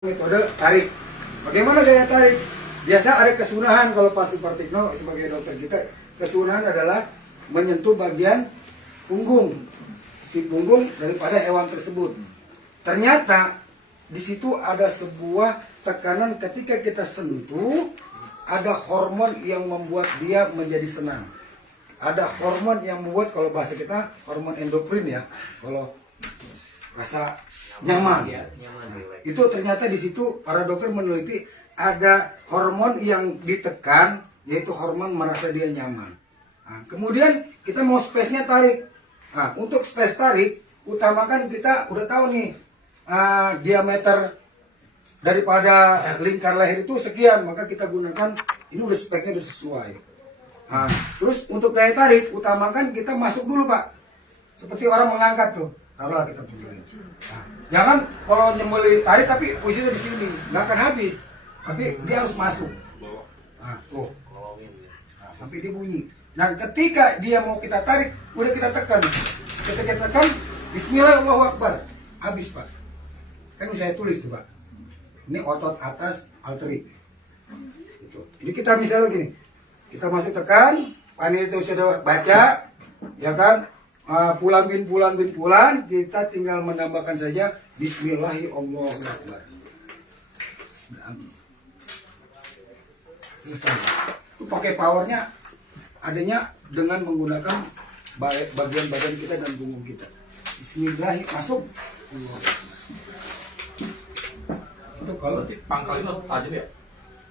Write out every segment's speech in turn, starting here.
Metode tarik. Bagaimana gaya tarik? Biasa ada kesunahan kalau Pak Supartikno sebagai dokter kita. Kesunahan adalah menyentuh bagian punggung, si punggung daripada hewan tersebut. Ternyata di situ ada sebuah tekanan ketika kita sentuh, ada hormon yang membuat dia menjadi senang. Ada hormon yang membuat, kalau bahasa kita hormon endokrin ya, kalau rasa nyaman. Itu ternyata di situ para dokter meneliti ada hormon yang ditekan, yaitu hormon merasa dia nyaman. Nah, kemudian kita mau space-nya tarik. Nah, untuk space tarik, utamakan kita udah tahu nih diameter daripada lingkar leher itu sekian, maka kita gunakan ini udah speknya udah sesuai. Nah, terus untuk gaya tarik, utamakan kita masuk dulu Pak, seperti orang mengangkat tuh. Taruhlah kita begini. Nah, jangan kalau nyembeli tarik tapi posisinya di sini, nggak akan habis. Tapi dia harus masuk. Nah, tuh. Nah, sampai dia bunyi. Dan ketika dia mau kita tarik, udah kita tekan. Kita tekan, Bismillah Allahu Akbar. Habis Pak. Kan saya tulis tuh Pak. Ini otot atas alteri. Gitu. Jadi kita misalnya gini, kita masuk tekan, panel itu sudah baca, ya kan? Pulan bin pulan, kita tinggal menambahkan saja Bismillahirrahmanirrahim. Selesai. Itu pakai powernya adanya dengan menggunakan bagian badan kita dan punggung kita. Bismillahirrahmanirrahim, masuk. Itu kalau pangkalnya harus tajam ya?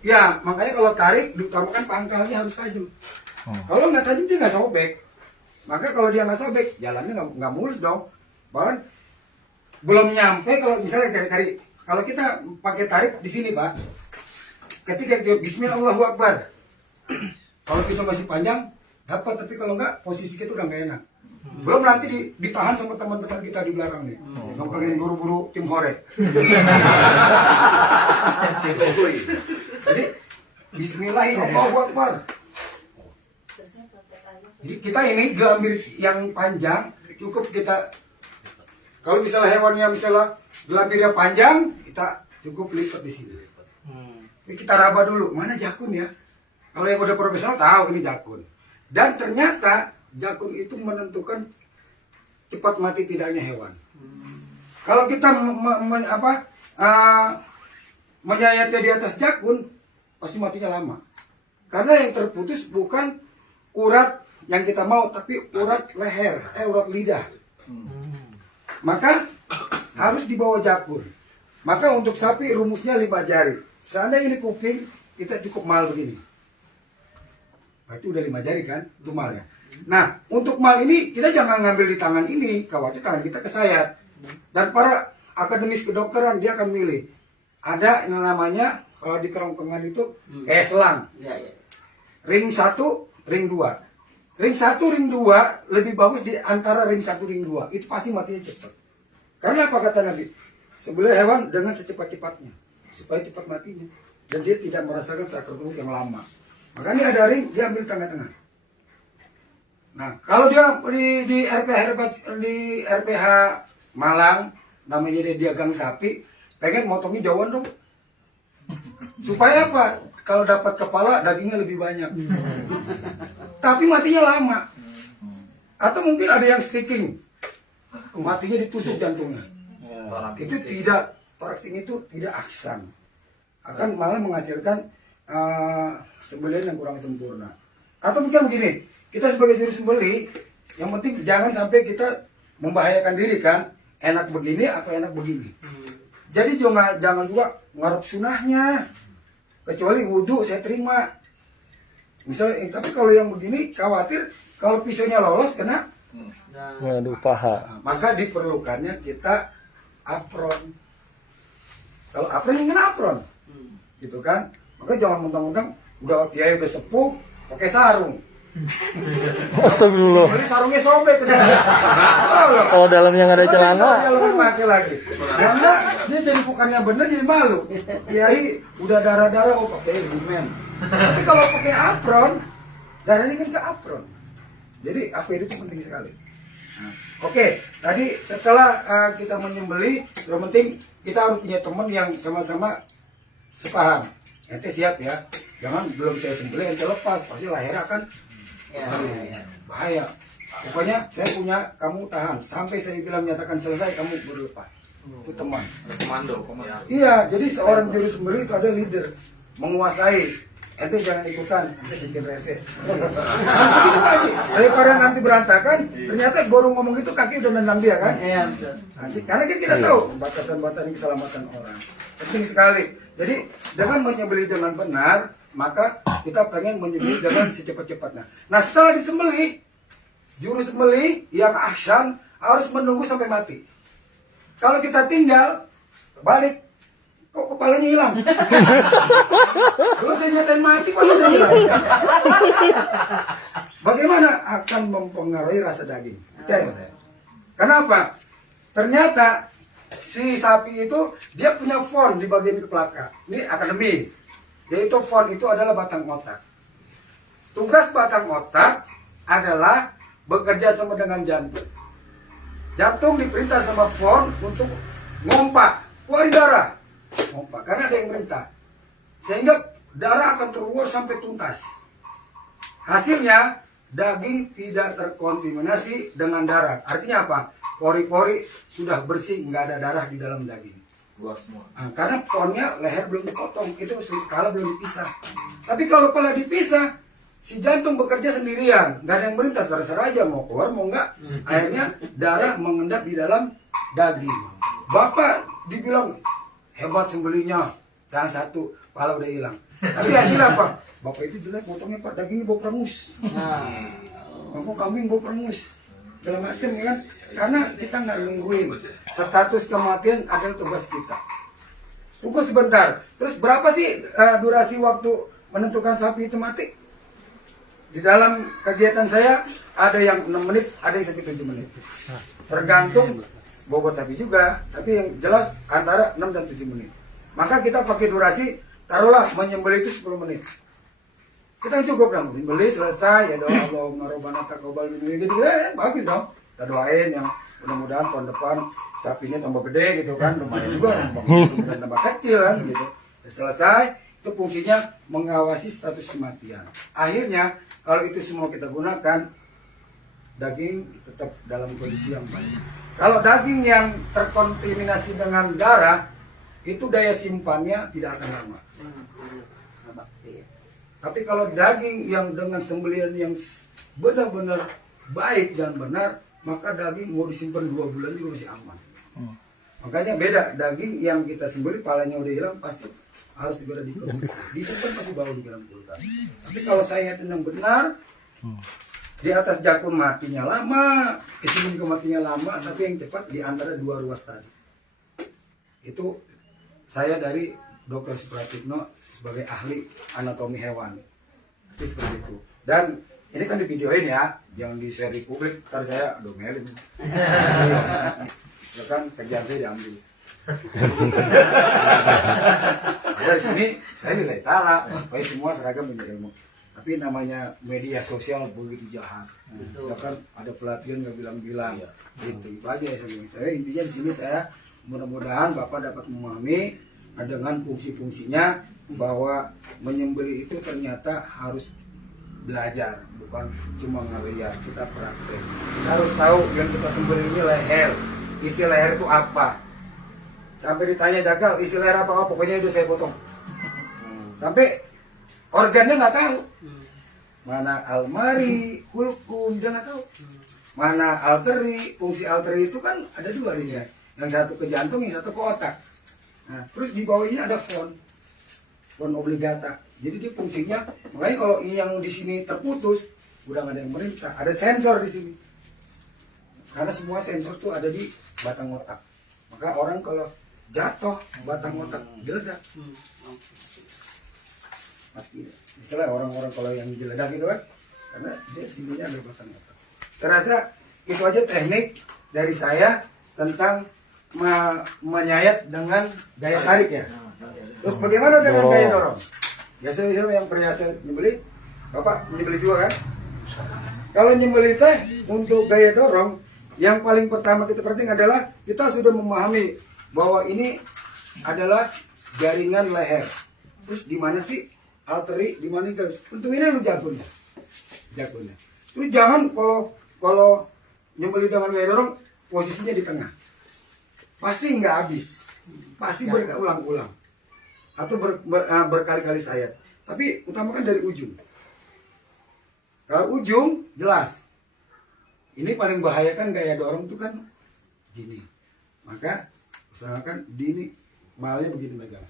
Ya, makanya kalau tarik diutamakan pangkalnya harus tajam. Kalau nggak tajam dia nggak sobek. Maka kalau dia nggak sobek, jalannya nggak mulus dong. Bahkan belum nyampe kalau misalnya tarik. Kalau kita pakai tarik di sini Pak, ketika kita Bismillah Allahu Akbar, kalau pisau masih panjang dapat, tapi kalau nggak posisi kita udah nggak enak. Belum nanti ditahan sama teman-teman kita di belakang nih, yang pengen buru-buru tim hore. Jadi Bismillahirrahmanirrahim. Jadi kita ini gelambir yang panjang cukup kita, kalau misalnya hewannya misalnya gelambirnya panjang, kita cukup lipat di sini. Jadi kita raba dulu, mana jakun ya? Kalau yang udah profesional tahu ini jakun. Dan ternyata jakun itu menentukan cepat mati tidaknya hewan. Kalau kita menyayatnya di atas jakun, pasti matinya lama. Karena yang terputus bukan urat yang kita mau, tapi urat leher, urat lidah. Maka harus dibawa jakun. Maka untuk sapi rumusnya 5 jari. Seandainya ini kuping, kita cukup mal begini. Berarti udah 5 jari kan, itu malnya. Nah, untuk mal ini kita jangan ngambil di tangan ini, khawatir tangan kita kesayat. Dan para akademis kedokteran dia akan milih. Ada yang namanya kalau di kerongkongan itu selang. Ring 1, ring 2. Ring 1, ring 2 lebih bagus di antara ring 1, ring 2. Itu pasti matinya cepat. Karena apa kata Nabi? Sebelah hewan dengan secepat-cepatnya, supaya cepat matinya. Dan dia tidak merasakan sakit perut yang lama. Makanya ada ring, dia ambil tengah-tengah. Nah, kalau dia di RPH Malang, namanya dia gang sapi, pengen motongnya jauhan dong. Supaya apa? Kalau dapat kepala, dagingnya lebih banyak. Tapi matinya lama. Atau mungkin ada yang sticking, matinya ditusuk jantungnya. Itu tidak, thoraxing itu tidak aksan, akan malah menghasilkan sembelihan yang kurang sempurna. Atau mungkin begini, kita sebagai juru sembelih, yang penting jangan sampai kita membahayakan diri kan, enak begini atau enak begini. Jadi jangan juga ngarep sunahnya, kecuali wudhu saya terima. Misalnya, tapi kalau yang begini khawatir kalau pisaunya lolos kena waduh paha. maka diperlukannya kita apron. Kalau apron yang kena apron, gitu kan? Maka jangan mentang-mentang udah kiai udah sepuh pakai sarung. Astagfirullah. Jadi sarungnya sobek. Oh, dalamnya nggak ada celana. Dia lebih pakai lagi. Karena dia jadi bukannya bener jadi malu. Kiai udah darah-darah pakai himen. Tapi kalau pakai apron, darahnya kan ke apron. Jadi APD itu penting sekali. Oke, tadi setelah kita menyembelih, yang penting kita harus punya teman yang sama-sama sepaham. Ente siap ya, jangan belum saya sembelih ente lepas, pasti lahir akan bahaya. Pokoknya saya punya, kamu tahan sampai saya bilang nyatakan selesai, kamu baru lepas. Itu teman. Komando. Iya, jadi seorang juru sembelih itu ada leader, menguasai. Ente jangan ikutan, ente bikin rese. Daripada nanti berantakan, ternyata baru ngomong itu kaki udah nendang dia kan? Iya, betul. Nanti, karena kan kita tahu batasan-batasan keselamatan orang. Penting sekali. Jadi dengan menyembelih dengan benar, maka kita pengen menyembelih dengan secepat-cepatnya. Nah setelah disembelih, juru sembelih yang ahsan harus menunggu sampai mati. Kalau kita tinggal, balik, kok kepalanya hilang? Kalau saya nyatain mati, kepalanya hilang. Bagaimana akan mempengaruhi rasa daging? Percaya sama saya. Kenapa? Ternyata si sapi itu dia punya fon di bagian kepala. Ini akademis. Yaitu fon itu adalah batang otak. Tugas batang otak adalah bekerja sama dengan jantung. Jantung diperintah sama fon untuk ngompak, keluarin darah. Ngompak, karena ada yang perintah. Sehingga darah akan keluar sampai tuntas. Hasilnya daging tidak terkontaminasi dengan darah. Artinya apa? Pori-pori sudah bersih, nggak ada darah di dalam daging. Keluar semua. Nah, karena ponnya leher belum dipotong, itu kepala belum dipisah. Tapi kalau kepala dipisah, si jantung bekerja sendirian, nggak ada yang merintah, serah-serah aja mau keluar mau nggak. Akhirnya darah mengendap di dalam daging. Bapak dibilang hebat sembelihnya, jangan satu, kepala udah hilang. Tapi hasilnya apa? Bapak itu jelek, potongnya Pak, dagingnya bau perengus. Bapak kambing bau perengus. Segala macam ya kan, karena kita nggak nungguin status kematian adalah tugas kita. Tunggu sebentar. Terus berapa sih durasi waktu menentukan sapi itu mati? Di dalam kegiatan saya ada yang 6 menit, ada yang sampai 7 menit. Tergantung bobot sapi juga, tapi yang jelas antara 6 dan 7 menit. Maka kita pakai durasi, taruhlah menyembelih itu 10 menit. Kita cukup dong, beli selesai ya doa Allahumma rabbana taqabbal minna gitu, bagus dong. Kita doain yang mudah-mudahan tahun depan sapinya tambah gede gitu kan, lumayan juga, bukan tambah kecil kan gitu. Selesai, itu fungsinya mengawasi status kematian. Akhirnya kalau itu semua kita gunakan, daging tetap dalam kondisi yang baik. Kalau daging yang terkontaminasi dengan darah, itu daya simpannya tidak akan lama. Tapi kalau daging yang dengan sembelihan yang benar-benar baik dan benar, maka daging mau disimpan 2 bulan juga masih aman. Makanya beda, daging yang kita sembelih palanya udah hilang pasti harus segera dikonsumsi. Disimpan pasti bau di dalam kulkas. Tapi kalau saya tenang benar, di atas jakun matinya lama, kesini kematinya lama, tapi yang cepat di antara 2 ruas tadi. Itu saya dari Dr. Supratikno sebagai ahli anatomi hewan. Itu seperti itu. Dan ini kan di videoin ya, jangan di share di publik, ntar saya domelin. Ya kan kerjaan saya diambil. Ada di sini saya nilai tala supaya semua seragam punya ilmu. Tapi namanya media sosial begitu jahat. Ya kan ada pelatihan nggak bilang-bilang. Itu aja saya intinya di sini saya mudah-mudahan Bapak dapat memahami dengan fungsi-fungsinya bahwa menyembelih itu ternyata harus belajar, bukan cuma ngeliat, kita praktek. Kita harus tahu yang kita sembelih ini leher. Isi leher itu apa? Sampai ditanya Jagal, isi leher apa? Pokoknya itu saya potong. Sampai organnya nggak tahu. Mana almari, kulkum, dia nggak tahu. Mana arteri, fungsi arteri itu kan ada 2 di sini. Yang satu ke jantung, yang satu ke otak. Nah, terus di bawah ini ada fon obligata. Jadi dia fungsinya, makanya kalau ini yang di sini terputus, udah nggak ada yang merintah. Ada sensor di sini. Karena semua sensor tuh ada di batang otak. Maka orang kalau jatuh batang otak geledak. Mati. Misalnya orang-orang kalau yang geledak gitu kan, karena dia sininya ada batang otak. Saya rasa itu aja teknik dari saya tentang menyayat dengan gaya tarik ya. Terus bagaimana dengan gaya dorong? Biasanya yang perhiasan nyembelih, Bapak nyembelih juga kan? Kalau nyembelih teh untuk gaya dorong, yang paling pertama kita perhatikan adalah kita sudah memahami bahwa ini adalah jaringan leher. Terus di mana sih arteri? Di mana itu? Untuk ini lu jagonya. Terus jangan kalau nyembeli dengan gaya dorong posisinya di tengah. Pasti nggak habis. Pasti berulang-ulang. Atau berkali-kali sayat. Tapi utamakan dari ujung. Kalau ujung jelas. Ini paling bahaya kan gaya dorong itu kan gini. Maka usahakan di ini malnya begini megang.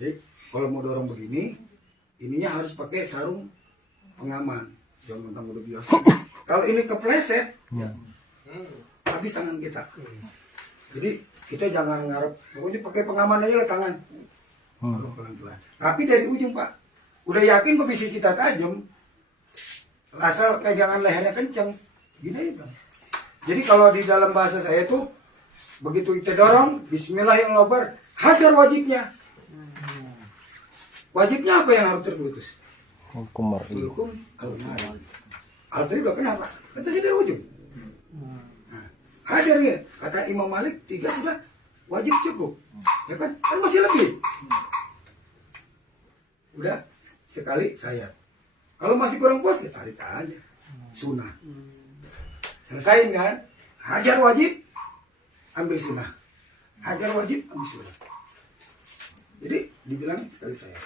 Jadi kalau mau dorong begini, ininya harus pakai sarung pengaman. Jangan mentang udah biasa. Kalau ini kepleset, habis tangan kita. Jadi kita jangan ngarep. Pokoknya pakai pengaman aja lah tangan. Pelan-pelan. Tapi dari ujung Pak, udah yakin kok besi kita tajam. Asal pegangan lehernya kencang, gini aja Bang. Jadi kalau di dalam bahasa saya tuh begitu kita dorong, Bismillahirrahmanirrahim, hajar wajibnya. Wajibnya apa yang harus terputus? Hukum Hukum al-mari. Al-tari udah kenapa? Kata sih dari ujung. Nah, hajar ya. Kata Imam Malik 3 sudah wajib cukup. Ya kan? Kan masih lebih. Udah sekali sayat. Kalau masih kurang puas ya tarik aja. Sunnah. Selesai kan? Hajar wajib, ambil sunnah. Hajar wajib, ambil sunnah. Jadi dibilang sekali saya.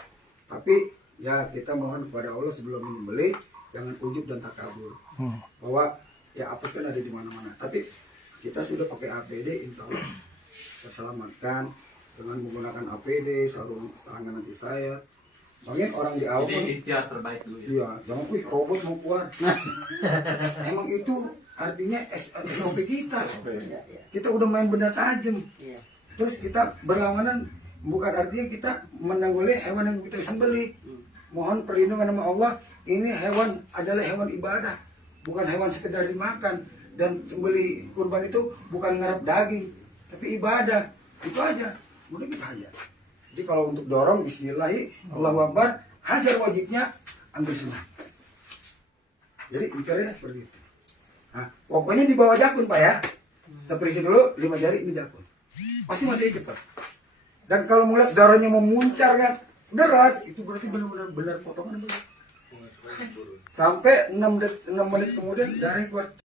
Tapi ya kita mohon kepada Allah sebelum menyembelih jangan ujub dan takabur. Bahwa ya apes kan ada di mana-mana. Tapi kita sudah pakai APD, insya Allah terselamatkan dengan menggunakan APD, sarung tangan nanti saya. Mungkin orang di awal Jadi ikhtiar terbaik dulu ya. iya, jangan robot mau keluar. Emang itu artinya SOP kita. Kita udah main benda tajam. Terus kita berlawanan bukan artinya kita menangguli hewan yang kita sembelih. Mohon perlindungan sama Allah. Ini hewan adalah hewan ibadah, bukan hewan sekedar dimakan. Dan sembelih kurban itu bukan ngarep daging, tapi ibadah. Itu aja. Mudah kita hajar. Jadi kalau untuk dorong bismillahirrahmanirrahim, Allahu Akbar, hajar wajibnya, ambil sunnah. Jadi incarnya seperti itu. Nah, pokoknya di bawah jakun Pak ya. Kita perisi dulu 5 jari ini jakun. Pasti mati cepat. Dan kalau melihat darahnya memuncar kan deras, itu berarti benar-benar potongan. Sampai 6 menit kemudian darahnya keluar.